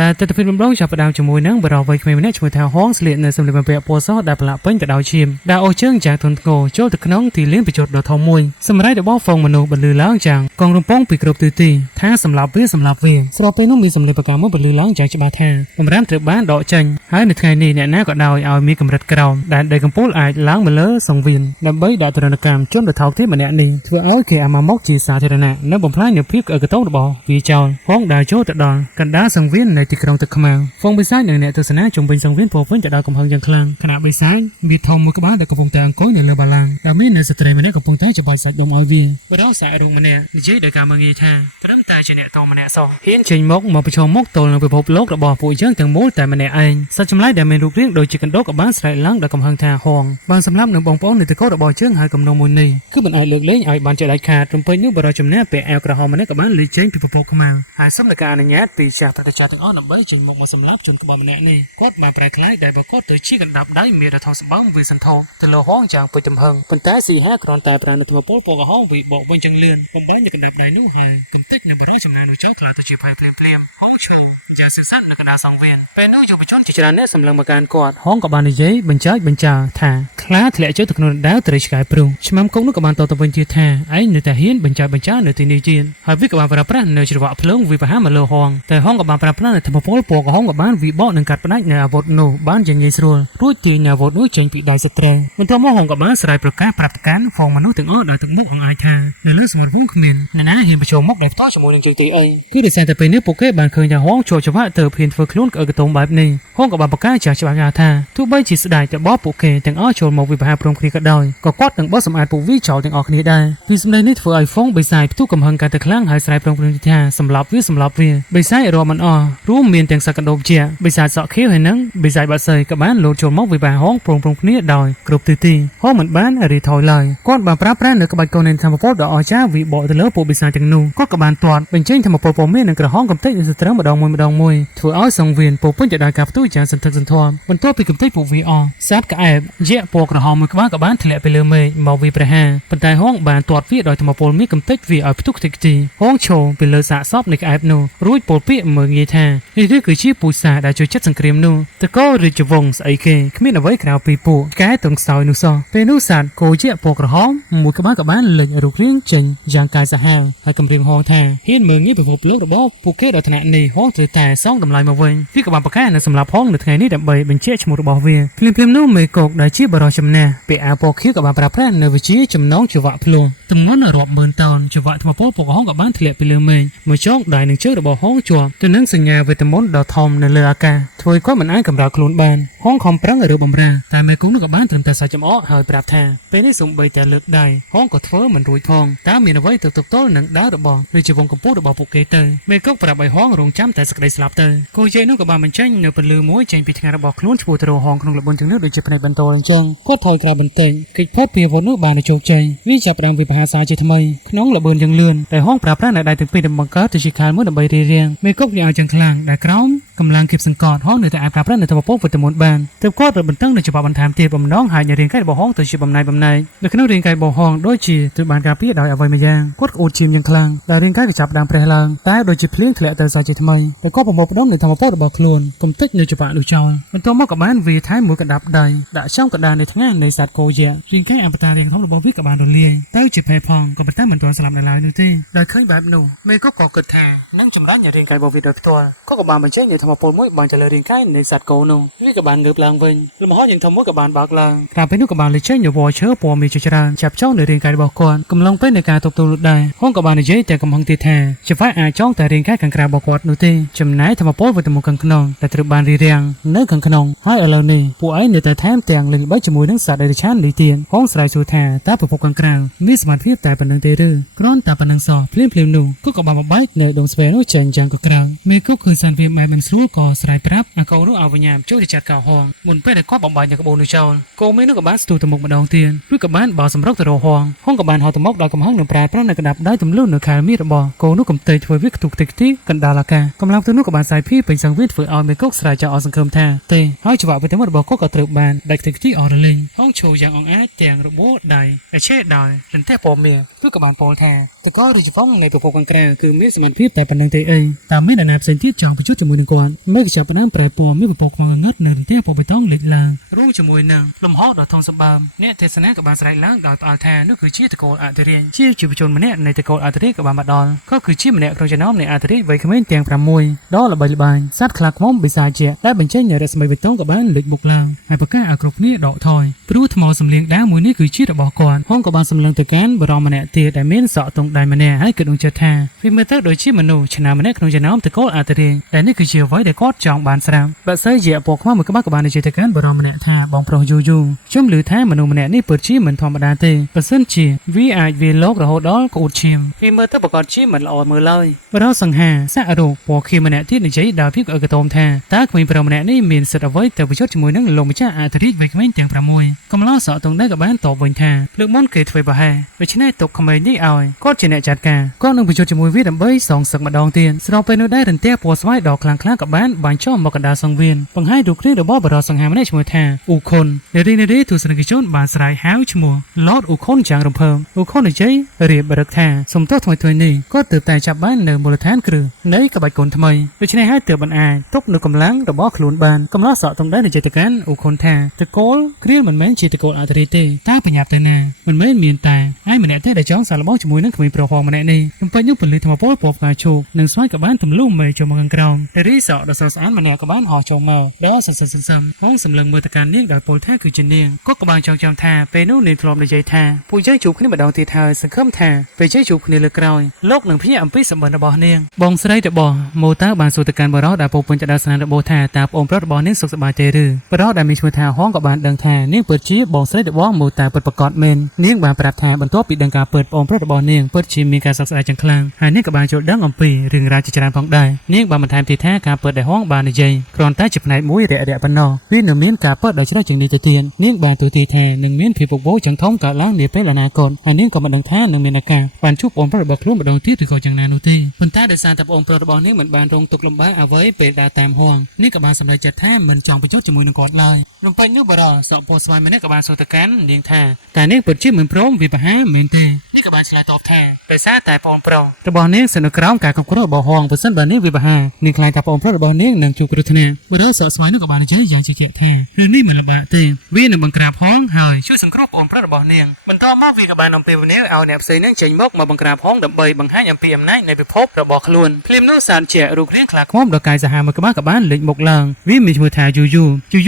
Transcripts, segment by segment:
ដែលទិដ្ឋភាពដំណងចាប់ផ្ដើមជាមួយនឹងបរិវ័យក្មេងម្នាក់ឈ្មោះថាហងស្លៀកនៅសម្លៀកបំពាក់ពណ៌សដែលប្រឡាក់ពេញទៅដោយឈាមដែលអូសជើងយ៉ាងទន់ធ្ងរចូលទៅក្នុងទីលានប្រជុំដ៏ធំមួយសម្រាប់របស់ហ្វូងមនុស្សបន្លឺឡើងយ៉ាងកងរំពងពីគ្រប់ទិសទីថាសម្រាប់វាស្របពេលនោះមានសម្លេងប្រកាសមួយបន្លឺឡើងយ៉ាងច្បាស់ថាបំរាមត្រូវបានដកចេញហើយនៅថ្ងៃនេះអ្នកណាក៏ដោយឲ្យមានកម្រិតក្រោមដែលដីកំពូលអាចឡើងមកលើសង្វៀនដើម្បីដកទរណកម្មជនដ៏ថោកទាបម្នាក់នេះធ្វើឲ្យគេអាម៉ាមកជាសាធារណៈនិងបំផ្លាញនូវភាពក្អឹកក្តោបរបស់វាចោលហងដើរចូលទៅដល់កណ្ដាលសង្វៀននៃទីក្រុងទឹកខ្មៅហ្វូងបិសាចនិងអ្នកទស្សនាជុំវិញសង្វៀនពោពេញទៅដោយកំហឹងយ៉ាងខ្លាំងខណៈបិសាចវាធំមួយក្បាលដែលកំពុងតែអង្គុយនៅលើបាឡាំងដែលមាននៅស្ត្រីម្នាក់កំពុងតែច្បាយសាច់ដុំឲ្យវាបរិសាករងម្នាក់និយាយដោយការមើងងាយថាត្រឹមតែជាអ្នកតម្នាក់សោះហ៊ានចេញមកប្រឈមមុខទល់នឹងពិភពលោករបស់ពួកយើងទាំងមូលតែម្នាក់ឯងសត្វចម្លែកដែលមានរូបរាងដូចជាកណ្ដូកក៏បានស្រែកឡើងដោយកំហឹងថាហងបានសម្លាប់នឹងបងប្អូននៃតកូររបស់យើងហើយគំនុំមួយនេះគឺមិនអាចលើកលែងឲ្យបានជាដាច់ខាតរំពេញនោះបរិជំនះពាក់អាវក្រហមម្នាក់ក៏បានលេចចេញពីពពកខ្មៅហើយសុំនឹងការអនុញ្ញាតពីចាស់ប្រតិចាទាំងអស់ដើម្បីចេញមកសម្លាប់ជនក្បត់ម្នាក់នេះគាត់បានប្រែក្លាយដែលបកគាត់ទៅជាកណ្ដាប់ដៃមានរថសម្បំវាសន្ធោទៅលើហងយ៉ាងពេញទំហឹងប៉ុន្តែស៊ីហាគ្រាន់តែប្រាណធម៌ពលពកក្រហមវាបកវិញចឹងលឿនបំបែកនៅកណ្ដាប់ដៃនោះហើយកំតិចនៅបរិជំនះនោះចង់ខ្លាចទៅជាភ័យភ្លាមហងឈឺជាសិស្សនៅកណ្ដាលសង្វៀនពេលនោះយុវជនជាច្រើនអ្នកសម្លឹងមកកាន់គាត់ហងក៏បាននិយាយបញ្ចាថាខ្លាធ្លាក់ចូលទៅក្នុងដាវត្រីឆ្កែព្រុសឆ្មាំគុកនោះក៏បានតទៅវិញទៀតថាឯងនៅតែហ៊ានបញ្ចានៅទីនេះទៀតហើយវាក៏បានប្រើប្រាស់នៅច្រវាក់ភ្លើងវិបហាមកលើហងតែហងក៏បានប្រើប្រាស់នៅធម្មពលពណ៌ក្រហមក៏បានវិបកនឹងកាត់ផ្ដាច់នៅអាវុធនោះបានយ៉ាងងាយស្រួលរួចទាញអាវុធនោះចេញពីដៃស្ត្រីបន្ទាប់មកហងក៏បានស្រ័យប្រកាសប្រាប់ទៅកាន់ហ្វូងមនុស្សទាំងអស់ដោយទឹកមុខអង្អាចថានៅលើសមរភូមិគ្មាននរណាហ៊ានប្រជុំមុខដោយផ្ទាល់ជាមួយនឹងជើងទីអីគឺដោយសារតែពេលនេះពួកគេបានឃើញថាហងចូលច្បាក់ទៅហ៊ានធ្វើខ្លួនក្អឹកក្តោបបែបនេះហងក៏បានប្រកាសចាស់ច្បាស់ថាទោះបីជាស្ដេចរបស់ពួកគេទាំងអស់ចូលមកវិបហាព្រមគ្នាក៏ដោយក៏គាត់នឹងបោះសម្អាតពួកវាចោលទាំងអស់គ្នាដែរពីសម្ដីនេះធ្វើឲ្យហ្វូងបិសាចផ្ទុះកំហឹងកាន់តែខ្លាំងហើយស្រែកប្រងព្រឹងថាសម្លាប់វាបិសាចរាប់មិនអស់រួមមានទាំងសក្កដោបជាបិសាចសក់ខៀវហើយនឹងបិសាចបាក់សីក៏បានលោតចូលមកវិបហាហងព្រមគ្នាដោយគ្រប់ទិសទីហងមិនបានរីថយឡើយគាត់បានប្រើប្រាស់នៅក្បាច់កូននៃធម្មពលដ៏អស្ចារ្យវិបកទៅលើពួកបិសាចទាំងនោះគាត់ក៏បានទាត់បញ្ចេញធម្មពលពណ៌មាសនិងក្រហមកំទេចនៅស្ទឹងម្ដងមួយធ្វើឲ្យសង្វៀនពោពេញទៅដោយការផ្ទុះយ៉ាងសន្ធឹកសន្ធាប់បន្ទាប់ពីកំទេចពួកវាអស់សត្វក្អែបយក្សពណ៌ក្រហមមួយក្បាលក៏បានធ្លាក់ទៅលើមេឃមកវាប្រហារប៉ុន្តែហងបានទាត់វាដោយធម្មពលមាសកំទេចវាឲ្យផ្ទុះខ្ទេចខ្ទីហងឈោពីលើសាកសពនៃក្អែបនោះរួចពោលពាក្យមើងងាយថានេះគឺជាពូសាដែលជួយចិត្តសង្គ្រាមនោះតកោរាជវង្សស្អីគេគ្មានអ្វីក្រៅពីពួកកែទងខ្សោយនោះសោះពេលនោះសត្វគោយក្សពណ៌ក្រហមមួយក្បាលក៏បានលេចរូបរាងចេញយ៉ាងកាយសាហាវហើយគម្រាមហងថាហ៊ានមើងងាយពិភពលោករបស់ពួកគេដល់ថ្នាក់នេះហងត្រូវតែសងតម្លៃមកវិញវាក៏បានប្រកាសនៅសម្រាប់ហងនៅថ្ងៃនេះដើម្បីបញ្ជាក់ឈ្មោះរបស់វាភ្លាមនោះមេកុកដែលជាបរិសុទ្ធជំនះពាក្យអាពណ៌ខៀវក៏បានប្រើប្រាស់នៅវិជាចំណងច្រវាក់ភ្លោះទម្ងន់រាប់ម៉ឺនតោនច្រវាក់ថ្មពលពណ៌ក្រហមក៏បានធ្លាក់ពីលើមេឃមួយចុងដៃនឹងជើងរបស់ហងជាប់ទៅនឹងសញ្ញាវេទមន្តដ៏ធំនៅលើអាកាសធ្វើឲ្យគាត់មិនអាចកម្រើខ្លួនបានហងខំប្រឹងឬបំរើតែមេកុកនោះក៏បានត្រឹមតែសាច់ចំអកហើយប្រាប់ថាពេលនេះសូម្បីតែលើកដៃហងក៏ធ្វើមិនរួចផងតើមានអ្វីទៅទល់នឹងដៅរបស់ឬជាវងកម្ពុជារបស់ពួកគេទៅមេកុកប្រាប់ឲ្យហងរងចាំតែសេចក្តីស្លាប់ទៅគោយាយនោះក៏បានបញ្ចេញនៅពលឺមួយចេញពីថ្ងៃរបស់ខ្លួនឈ្មោះទៅរហងក្នុងល្បឿនទាំងនោះដូចជាផ្នែកបន្តអញ្ចឹងគាត់ថយក្រោយបន្តិចកិច្ចផុតពីអាវុធនោះបានជោគជ័យវាចាប់ផ្ដើមវិបហាសាជាថ្មីក្នុងល្បឿនយ៉ាងលឿនតែហងប្រើប្រាស់នៅដៃទាំងពីរដើម្បីបង្កើតទៅជាខែលមួយដើម្បីរៀបរៀងមេកុកវាឲ្យយ៉ាងខ្លាំងដែលក្រោមកម្លាំងគៀបសង្កត់ហងនៅតែអាចប្រើប្រាស់នៅធម្មពលវិតមុនបានទើបគាត់រត់បន្តឹងនៅច្បាប់បន្ថែមទៀតបំណងហើយនៅរាងកាយរបស់ហងទៅជាបំណែកនៅក្នុងរាងកាយរបស់ហងដូចជាត្រូវបានការពារដោយអ្វីមួយយ៉ាងគាត់ក្អួតឈាមយ៉ាងខ្លាំងដែលរាងកាយក៏ចាប់ផ្ដើមប្រេះឡើងតែដូចជាភ្លៀងធ្លាក់ទៅសាជាថ្មីតែគាត់ប្រមូលផ្ដុំនៅធម្មពលរបស់ខ្លួនកំទេចនៅច្បាប់នោះចោលបន្ទាប់មកក៏បានវាថែមមួយកណ្ដាប់ដៃដាក់ចំកណ្ដាលនៃថ្ងាសនៃសត្វគោយៈរាងកាយអបតារាងធំរបស់វាក៏បានរលាយទៅជាផេះផងក៏ប៉ុន្តែមិនទាន់ស្លាប់នៅឡើយនោះទេដោយឃើញបែបនោះមេក៏គិតថានឹងចម្រាញ់រាងកាយរបស់វាដោយផ្ទាល់ក៏បានបញ្ចេញនៅធម្មពលមួយបានទៅលើរាងកាយនៃសត្វគោនោះវាក៏បានងើបឡើងវិញលំហយ៉ាងធំមួយក៏បានបើកឡើងក្រៅពីនោះក៏បានលេចចេញនៅវល្លិឈើពណ៌មាសជាច្រើនចាប់ចោលនៅរាងកាយរបស់គាត់កំឡុងពេលនៃការទប់ទល់នោះដែរហងក៏បាននិយាយតែកំហឹងទៀតថាជាវាក់អាចចង់តែរាងកាយខាងក្រៅរបស់គាត់នោះទេចំណែកធម្មពលវិតមុខខាងក្នុងតែត្រូវបានរៀបរៀងនៅខាងក្នុងហើយឥឡូវនេះពួកឯងនៅតែថែមទាំងលេងល្បីជាមួយនឹងសត្វដេរឆានលីទៀនហងស្រ័យសួរថាតើប្រភពខាងក្រៅមានសមត្ថភាពតែប៉ុណ្្នឹងទេឬគ្រាន់តែប៉ុណ្្នឹងសោះភ្លាមនោះក៏បានបំបែកនៅដងស្វែនោះចេញយ៉ាងក៏ក្រៅមេគុកឃើញសានវាបែបមិនស្រួលក៏ស្រ័យប្រាប់អាកូននោះឲ្យវិញ្ញាណចូលទៅចាត់កោហងមុនពេលដែលគាត់បំបែកនៅក្បូននោះចោលកូនមេនោះក៏បានស្ទុះទៅមុខម្ដងទៀតឬក៏បានបោសម្រុកទៅរកហងក៏បានហៅទៅមុខដោយកំហឹងនឹងប្រែប្រោះនៅកណ្ដាប់ដៃទម្លុះនៅខែលមានរបស់កូននោះកំទេចធ្វើវាខ្ទុកតិចទីកណ្ដាលអាកាសកម្លាំងទៅនោះក៏បានសាយភីពេញសង្វៀនធ្វើឲ្យមេគុកស្រ័យចោលអស់សង្ឃឹមថាទេហើយច្បាប់វិទ្យារបស់គាត់ក៏ត្រូវបានដាច់តិចទីអស់រលីងហងឈោយ៉ាងអង្អាចទាំងរបួសដៃដែលឆេដោយរន្ទះពណ៌មាសឬក៏បានពោលថាតកោរាជវង្សនៃប្រភពខាងក្រៅគឺមានសមត្ថភាពតែប៉ុណ្្នឹងទេអីតែមានអាណាផ្សេងទៀតចង់បញ្ជូតជាមួយនឹងគាត់ គាត់មេកចាប់ផ្ដើមប្រែពណ៌មានពពកខ្មៅងឹតនៅផ្ទះពណ៌បៃតងលេចឡើងរួមជាមួយនឹងលំហដ៏ធំសម្បើមអ្នកទេសនាក៏បានស្រែកឡើងដោយផ្អើលថានោះគឺជាតកូលអធិរាជជាជីវជនម្នាក់នៃតកូលអធិរាជក៏បានមកដល់ក៏គឺជាម្នាក់ក្នុងចំណោមនៃអធិរាជវ័យក្មេងទាំង6ដ៏ល្បីល្បាញសត្វខ្លាឃ្មុំបិសាចដែលបញ្ចេញនូវរស្មីបៃតងក៏បានលេចមុខឡើងហើយប្រកាសឲ្យគ្រប់គ្នាដកថយព្រោះថ្មសម្លៀងដាវមួយនេះគឺជារបស់គាត់ហងក៏បានសម្លឹងទៅកាន់បរិមម្នាក់ទៀតដែលមានសក់ទង់ដៃម្នាក់ហើយគិតនឹងចិត្តថាវាមើលទៅដូចជាមនុស្សឆ្នាំម្នាក់ក្នុងចំណោមតកូលអធិរាជតែនេះគឺជាអ្វីដែលគាត់ចង់បានស្រាប់បើសិនជាពណ៌ខ្មៅមួយក្បាលក៏បាននិយាយទៅកាន់បរិមម្នាក់ថាបងប្រុសយូយូខ្ញុំឮថាមនុស្សម្នាក់នេះពិតជាមិនធម្មតាទេបើសិនជាវាអាចវាលោករហូតដល់ក្អួតឈាមវាមើលទៅប្រកបជាមិនល្អមើលឡើយបរិសង្ហាសាក់រោគពណ៌ខៀវម្នាក់ទៀតនិយាយដោយភាពក្អកតោមថាតើក្មេងប្រុសម្នាក់នេះមានសិទ្ធិអ្វីទៅប្រយុទ្ធជាមួយនឹងលោកម្ចាស់អធិរាជវ័យក្មេងទាំង6កំឡោះសក់ទង់ដែរក៏បានតបវិញថាលើកមុនគេធ្វើប្រហែលដូច្នេះទុកក្មេងនេះឲ្យគាត់ជាអ្នកចាត់ការគាត់នឹងប្រយុទ្ធជាមួយវាដើម្បីសងសឹកម្ដងទៀតស្របពេលនោះដែររន្ទះពណ៌ស្វាយដ៏ខ្លាំងក្លាក៏បានបាញ់ចុះមកកណ្ដាលសង្វៀនបង្ហាញរូបគ្រារបស់បរិសង្ហាម្នាក់ឈ្មោះថាអ៊ូខុននារីទស្សនិកជនបានស្រែកហៅឈ្មោះឡតអ៊ូខុនយ៉ាងរំភើបអ៊ូខុននិយាយរៀបរឹកថាសំទោសថ្មីនេះគាត់ទើបតែចាប់បាននៅមូលដ្ឋានគ្រឹះនៃក្បាច់គុណថ្មីដូច្នេះហើយទើបបានអាចទប់នូវកម្លាំងរបស់ខ្លួនបានកំឡោះសក់ទង់ដែរនិយាយទៅកាន់អ៊ូខុនថាតកូលគ្រាលមិនមែនជាតកូលអធិរាជទេតើបញ្ញាប់ទៅណាមិនមែនមានតែឯម្នាក់ទេដែលចង់សាឡបងជាមួយនឹងក្មេងប្រុសម្នាក់នេះខ្ញុំពេញនោះពលិធម្មពលពណ៌ផ្កាឈូកនិងស្វាយក៏បានទម្លុះមេចូលមកខាងក្រោមតែរីសក់ដ៏ស្រស់ស្អាតម្នាក់ក៏បានហោះចូលមកដល់សន្សំហងសម្លឹងមើលទៅកាន់នាងដោយពលថាគឺជានាងគាត់ក៏បានចងចាំថាពេលនោះនាងធ្លាប់និយាយថាពួកយើងជួបគ្នាម្ដងទៀតហើយសង្ឃឹមថាពេលយើងជួបគ្នាលើក្រោយលោកនឹងភ្ញាក់អំពីសម្បត្តិរបស់នាងបងស្រីរបស់ម៉ូតាបានសួរទៅកាន់បរិសដែលពោពេញទៅដោយស្នាដៃរបស់ថាតើប្អូនប្រុសរបស់នាងសុខសប្បាយទេឬបរិសដែលមានឈ្មោះថាហងក៏បានដឹងថានាងពិតជាបងស្រីរបស់ម៉ូតាពិតប្រាកដមែននាងបានប្រាប់ថាបន្ទាប់ពីដឹងការពិតប្អូនប្រុសរបស់នាងពិតជាមានការសោកស្ដាយយ៉ាងខ្លាំងហើយនាងក៏បានយល់ដឹងអំពីរឿងរ៉ាវជាច្រើនផងដែរនាងបានបន្ថែមទៀតថាការពិតដែលហងបាននិយាយគ្រាន់តែជាផ្នែកមួយរាក់ៗប៉ុណ្ណោះវានៅមានការពិតដ៏ច្រើនជាងនេះទៅទៀតនាងបានទូទាយថានឹងមានភាពពុកបោយ៉ាងធំកើតឡើងនាពេលអនាគតហើយនាងក៏មិនដឹងថានឹងមានឱកាសបានជួបប្អូនប្រុសរបស់ខ្លួនម្ដងទៀតឬក៏យ៉ាងណានោះទេប៉ុន្តែដោយសារតែប្អូនប្រុសរបស់នាងមិនបានរងទុក្ខលំបាកអ្វីពេលដើរតាមហងនាងក៏បានសម្រេចចិត្តថាមិនចង់ប្រយុទ្ធជាមួយនឹងគាត់ឡើយរំពេចនោះបរិសក់ពណ៌ស្វាយម្នាក់ក៏បានសួរទៅកាន់នាងថាតើនាងពិតជាមិនព្រមវាប្រហែលមែនទេនាងក៏បានឆ្លើយតបថាដោយសារតែប្អូនប្រុសរបស់នាងស្ថិតនៅក្រោមការគ្រប់គ្រងរបស់ហងបើសិនបើនាងវាប្រហែលនាងខ្លាចថាប្អូនប្រុសរបស់នាងនឹងជួបគ្រោះថ្នាក់បរិសក់ស្វាយនោះក៏បាននិយាយយ៉ាងជឿជាក់ថារឿងនេះមិនលំបាកទេវានឹងបង្ក្រាបហងហើយជួយសង្គ្រោះប្អូនប្រុសរបស់នាងបន្ទាប់មកវាក៏បានអំពាវនាវឲ្យអ្នកផ្សេងនឹងចេញមកបង្ក្រាបហងដើម្បីបង្ហាញអំពីអំណាចនៃពិភពរបស់ខ្លួនភ្លាមនោះសានជារូបរាងខ្លាឃ្មុំដ៏កាយសាហាវមួយក្បាលក៏បានលេចមុខឡើងវាមានឈ្មោះថាយូយ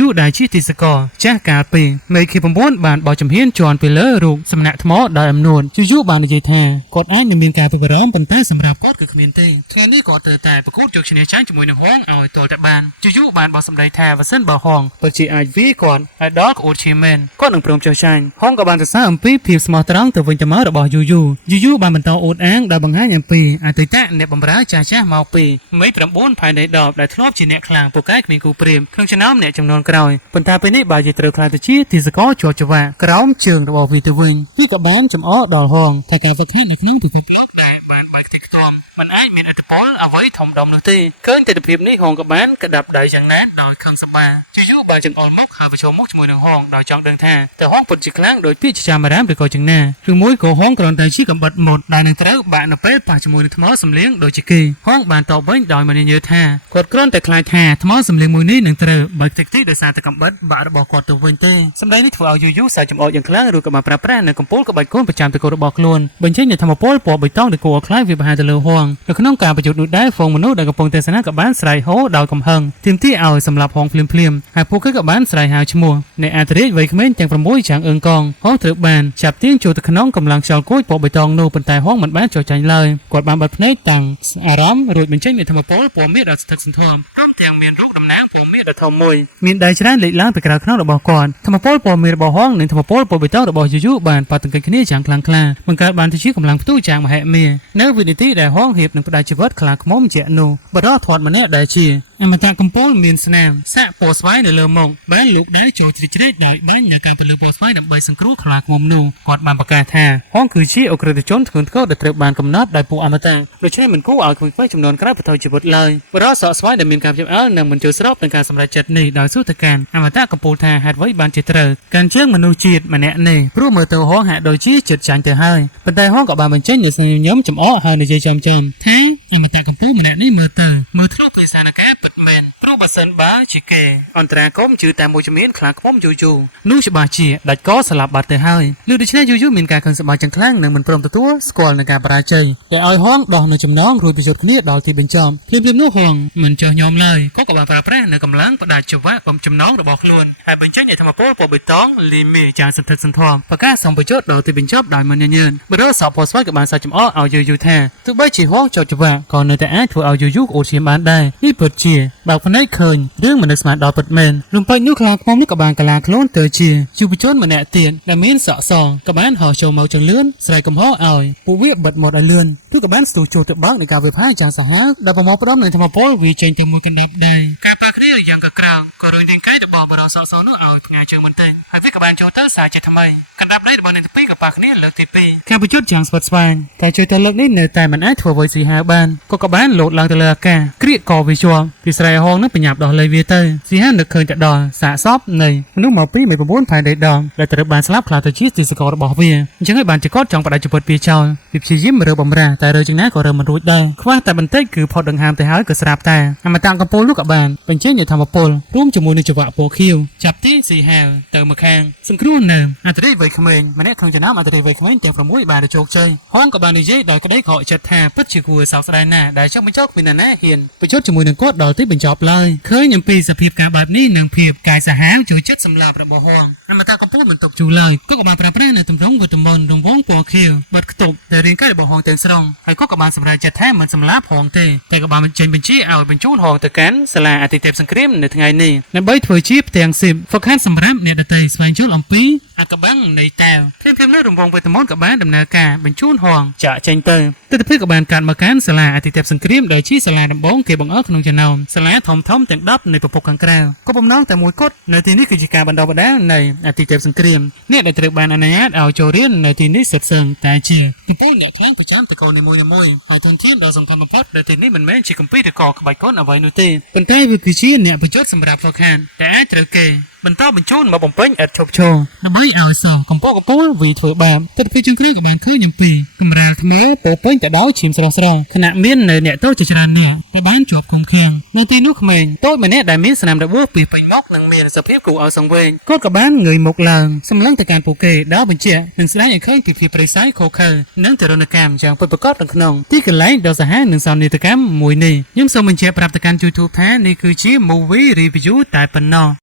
ូដែលជាទីសកលចាស់កាលពីមេឃី9បានបោះជំហានជាន់ពីលើរូបសំណាក់ថ្មដោយអំនួនយូបាននិយាយថាគាត់អាចនឹងមានការពិបាករំប៉ុន្តែសម្រាប់គាត់គឺគ្មានទេថ្ងៃនេះគាត់ត្រូវតែប្រកួតយកឈ្នះចាញ់ជាមួយនឹងហងឲ្យទាល់តែបានយូបានបោះសម្ដីថាបើសិនបើហងពិតជាអាចវាគាត់ឲ្យដល់ក្អួតឈាមមែនគាត់នឹងព្រមចុះចាញ់ហងក៏បានសរសើរអំពីភាពស្មោះត្រង់ទៅវិញទៅមករបស់យូបានបន្តអួតអាងដោយបង្ហាញអំពីអតីតអ្នកបម្រើចាស់មកពីមេ9ផែនដី10ដែលធ្លាប់ជាអ្នកខ្លាំងពូកែគ្មានគូព្រាមក្នុងចំណោមអ្នកចំនួនក្រោយប៉ុន្តែពេលនេះបើជាត្រូវខ្លាចទៅជាទីសកលជាប់ច្បាស់ក្រោមជើងរបស់វាទៅវិញវាក៏បានចំអកដល់ហងថាការវឹកហាត់នៅក្នុងពិភពលោកដែលបានបែកទីខ្ទាំមិនអាចមានឥទ្ធិពលអ្វីធំដុំនោះទេឃើញទិដ្ឋភាពនេះហងក៏បានក្តាប់ដៃយ៉ាងណាដោយខឹងសម្បាយូបានចង្អុលមកហើយប្រជុំមុខជាមួយនឹងហងដោយចង់ដឹងថាតើហងពិតជាខ្លាំងដោយពីចាមរាមឬក៏យ៉ាងណាឬមួយក៏ហងគ្រាន់តែជាកំបិតមុតដែលនឹងត្រូវបាក់នៅពេលប៉ះជាមួយនឹងថ្មសម្លៀងដូចជាគេហងបានតបវិញដោយមិនញញើថាគាត់គ្រាន់តែខ្លាចថាថ្មសម្លៀងមួយនេះនឹងត្រូវបើកតិចតិចដោយសារតែកំបិតបាក់របស់គាត់ទៅវិញទេសម្ដីនេះធ្វើឲ្យយូសើចចំអកយ៉ាងខ្លាំងឬក៏បានប្រើប្រាស់នៅកំពូលក្បាច់គុណប្រចាំតកូលរបស់ខ្លួនបញ្ចេញនូវធម្មពលពណ៌បៃតងដែលគួរឲ្យខ្លាចវាបហាទៅលើហងនៅក្នុងការប្រយុទ្ធនោះដែរហ្វូងមនុស្សដែលកំពុងទេសនាក៏បានស្រែកហូដោយកំហឹងទាមទារឲ្យសម្លាប់ហងភ្លាមហើយពួកគេក៏បានស្រែកហៅឈ្មោះនៃអធិរាជវ័យក្មេងទាំង6យ៉ាងអឹងកងហងត្រូវបានចាប់ទាញចូលទៅក្នុងកម្លាំងខ្យល់គួចពណ៌បៃតងនោះប៉ុន្តែហងមិនបានចោះចាញ់ឡើយគាត់បានបាត់ភ្នែកតាំងអារម្មណ៍រួចបញ្ចេញនូវធម្មពលពណ៌មាសដ៏ស្ថិតសន្ធាប់ព្រមទាំងមានរូបតំណាងពណ៌មាសដ៏ធំមួយមានដៃច្រើនលេចឡើងពីក្រៅខ្នងរបស់គាត់ធម្មពលពណ៌មាសរបស់ហងនិងធម្មពលពណ៌បៃតងរបស់យូបានប៉ះទង្គិចគ្នាយ៉ាងខ្លាំងក្លាបង្កើតបានជាកម្លាំងផ្ទុះយ៉ាងមហិមានៅវិនាទីដែលហងហៀបនឹងផ្ដាច់ជីវិតខ្លាឃ្មុំជានោះបរិសធាត់ម្នាក់ដែលជាអមតៈកំពូលមានស្នាមសាក់ពណ៌ស្វាយនៅលើមុខបានលើកដៃចូលជ្រៀតដោយបាញ់នៅការពលឺពណ៌ស្វាយដើម្បីសង្គ្រោះខ្លាឃ្មុំនោះគាត់បានប្រកាសថាហងគឺជាអក្រិតជនធ្ងន់ធ្ងរដែលត្រូវបានកំណត់ដោយពួកអមតៈដូច្នេះមិនគួរឲ្យក្មេងៗចំនួនក្រោយបន្តជីវិតឡើយបរិសសក់ស្វាយដែលមានការភ្ញាក់ផ្អើលនិងមិនចូលស្របនឹងការសម្រេចចិត្តនេះដោយសួរទៅកាន់អមតៈកំពូលថាហេតុអ្វីបានជាត្រូវកាន់ជើងមនុស្សជាតិម្នាក់នេះព្រោះមើលទៅហងហាក់ដូចជាចិត្តចាញ់ទៅហើយប៉ុន្តែហងក៏បានបញ្ចេញនូវស្នាមញញឹមចំអកហើយនិយាយចំថាអមតៈកំពូលម្នាក់នេះមើលធ្លាប់ពីសានការ ពិតមែនព្រោះបើសិនបើជាគេអន្តរាគមជឿតែមួយជំនាញខ្លាំងខ្មុំយូរនោះច្បាស់ជាដាច់កស្លាប់បាត់ទៅហើយលុះដូច្នេះយូរមានការខឹងសម្បាយ៉ាងខ្លាំងនិងមិនព្រមទទួលស្គាល់នឹងការបរាជ័យដែលឲ្យហងដោះនៅចំណងរួចបញ្ចុតគ្នាដល់ទីបញ្ចប់ភ្លាមនោះហងមិនចោះញោមឡើយក៏បានប្រើប្រាស់នៅកម្លាំងបដាចង្វាក់បំចំណងរបស់ខ្លួនហើយបញ្ចេញនូវធម្មពលពណ៌បៃតងលីមីយ៉ាងសន្ធឹកសន្ធាប់ប្រកាសសម្បញ្ចុតដល់ទីបញ្ចប់ដោយមិនញញើនបរិសពពណ៌ស្វាយក៏បានសាច់ចំអកឲ្យយូរថាទោះបីជាហងចោចង្វាក់ក៏នៅតែអាចធ្វើឲ្យយូរអូតឈាមបានដែរនេះពិតជាបើភ្នែកឃើញរឿងមនុស្សស្មានដល់ពិតមែនរំពេចនោះខ្លាខ្មុំនេះក៏បានកាឡាខ្លួនទៅជាយុវជនម្នាក់ទៀតដែលមានសក់សក៏បានហោះចូលមកចង្លឿនស្រែកកំហោឲ្យពួកវាបិទមាត់ឲ្យលឿនគឺក៏បានស្ទុះចូលទៅបើកនៃការវិភាគយ៉ាងសាហាវដែលប្រមូលផ្ដុំនៃធម្មពលវាចេញទៅមួយកណ្ដាប់ដែរការប៉ះគ្នាយ៉ាងកក្រៅក៏រុញរាងកាយរបស់បរិសសក់សនោះឲ្យផ្ងាយជើងបន្តិចហើយវាក៏បានចូលទៅសារជាថ្មីកណ្ដាប់ដីរបស់អ្នកទី2ក៏ប៉ះគ្នាលើកទី2ការបញ្ចុតយ៉ាងស្វិតស្វាញតែជួយទៅលើកនេះនៅតែមិនអាចធ្វើអ្វីស៊ីហាបានក៏បានលោតឡើងទៅលើអាកាសគ្រាកក៏វាជាប់ពីស្រែហងនឹងបញ្ញាប់ដោះលែងវាទៅស៊ីហានឹកឃើញតែដល់សាកសពនៃមនុស្សមកពីមេ9ផែនដីដងដែលត្រូវបានស្លាប់ខ្លះទៅជាទីសកលរបស់វាអញ្ចឹងហើយបានជាគាត់ចង់បដិជពិតវាចោលវាព្យាយាមរើបំរាតែរើជាងណាក៏រើមិនរួចដែរខ្វះតែបន្តិចគឺផុតដង្ហើមទៅហើយក៏ស្រាប់តែអមតៈកំពូលនោះក៏បានបញ្ចេញនូវធម្មពលរួមជាមួយនឹងចង្វាក់ពណ៌ខៀវចាប់ទីស៊ីហាវទៅមកខាងសង្គ្រោះនៅអន្តរីវ័យក្មេងម្នាក់ក្នុងចំណោមអន្តរីវ័យក្មេងទាំង6បានជោគជ័យហងក៏បាននិយាយដោយក្តីខកចិត្តថាពិតជាគួរសោកស្ដាយណាស់ដែលចុះបញ្ចុះគ្មានណាហ៊ានបញ្ចុះជាមួយនឹងគាត់ដល់ទីបញ្ចប់ឡើយឃើញអំពីសភាពការបែបនេះនិងភាពកាយសាហាវជួយចិត្តសម្លាប់របស់ហងអមតៈកំពូលមិនຕົកជូរឡើយក៏បានប្រើប្រាស់នៅទម្រង់វិតមនរង្វង់ពណ៌ខៀវបាត់ខ្ទប់ដែលរាងកាយរបស់ហងទាំងស្រុងហើយក៏បានសម្រេចចិត្តថាមិនសម្លាប់ហងទេតែក៏បានបញ្ចេញបញ្ជាឲ្យបញ្ជូនហងទៅកាន់សាលាអតិថិបសង្គ្រាមនៅថ្ងៃនេះដើម្បីធ្វើជាផ្ទាំងស៊ីបហ្វឹកហាត់សម្រាប់អ្នកដទៃស្វែងយល់អំពីអាកបាំងនៃតាវភ្លាមៗនោះរង្វង់វិតមនក៏បានដំណើរការបញ្ជូនហងចាក់ចេញទៅទិដ្ឋភាពក៏បានកាត់មកកាន់សាលាអតិថិបសង្គ្រាមដែលជាសាលាដំបងគេបង្អស់ក្នុងចំណោមសាលាធំៗទាំង10នៃប្រពុកខាងក្រៅក៏បំណងតែមួយគត់នៅទីនេះគឺជាការបណ្ដុះបណ្ដាលនៃអតិថិបសង្គ្រាមអ្នកដែលត្រូវបានអនុញ្ញាតឲ្យចូលរៀននៅទីនេះសិតសឹងតែជាកំពូលអ្នកខាងប្រចាំតកូលនីមួយៗហើយធនធានដ៏សំខាន់បំផុតនៅទីនេះមិនមែនជាកម្ពីតកក្បាច់គុណអ្វីនោះទេប៉ុន្តែវាគឺជាអ្នកបញ្ចុតសម្រាប់ហ្វឹកហាត់ដែលអាចត្រូវគេបន្តបញ្ជូនមកបំពេញឥតឈប់ឈរដើម្បីឲ្យសោះកំពូលវាធ្វើបាបទិដ្ឋភាពជាងក្រៅក៏បានឃើញអំពីកម្រាលថ្មើទៅពេញទៅដោយឈាមស្រស់ៗខណៈមាននៅអ្នកតូចជាច្រើនអ្នកក៏បានជាប់ឃុំឃាំងនៅទីនោះក្មេងតូចម្នាក់ដែលមានស្នាមរបួសពីពេញមុខនិងមានសភាពគួរឲ្យសង្វេគគាត់ក៏បានងើយមុខឡើងសម្លឹងទៅកាន់ពួកគេដល់បញ្ជាក់និងស្ដែងឲ្យឃើញពីភាពប្រៃសាយខូខើនិងទរណកម្មយ៉ាងពិតប្រាកដនៅក្នុងទីកន្លែងដ៏សាហាវនិងសោកនាដកម្មមួយនេះខ្ញុំសូមបញ្ជាក់ប្រាប់ទៅកាន់ YouTube ថានេះគឺជា Movie Review តែប៉ុណ្ណោះ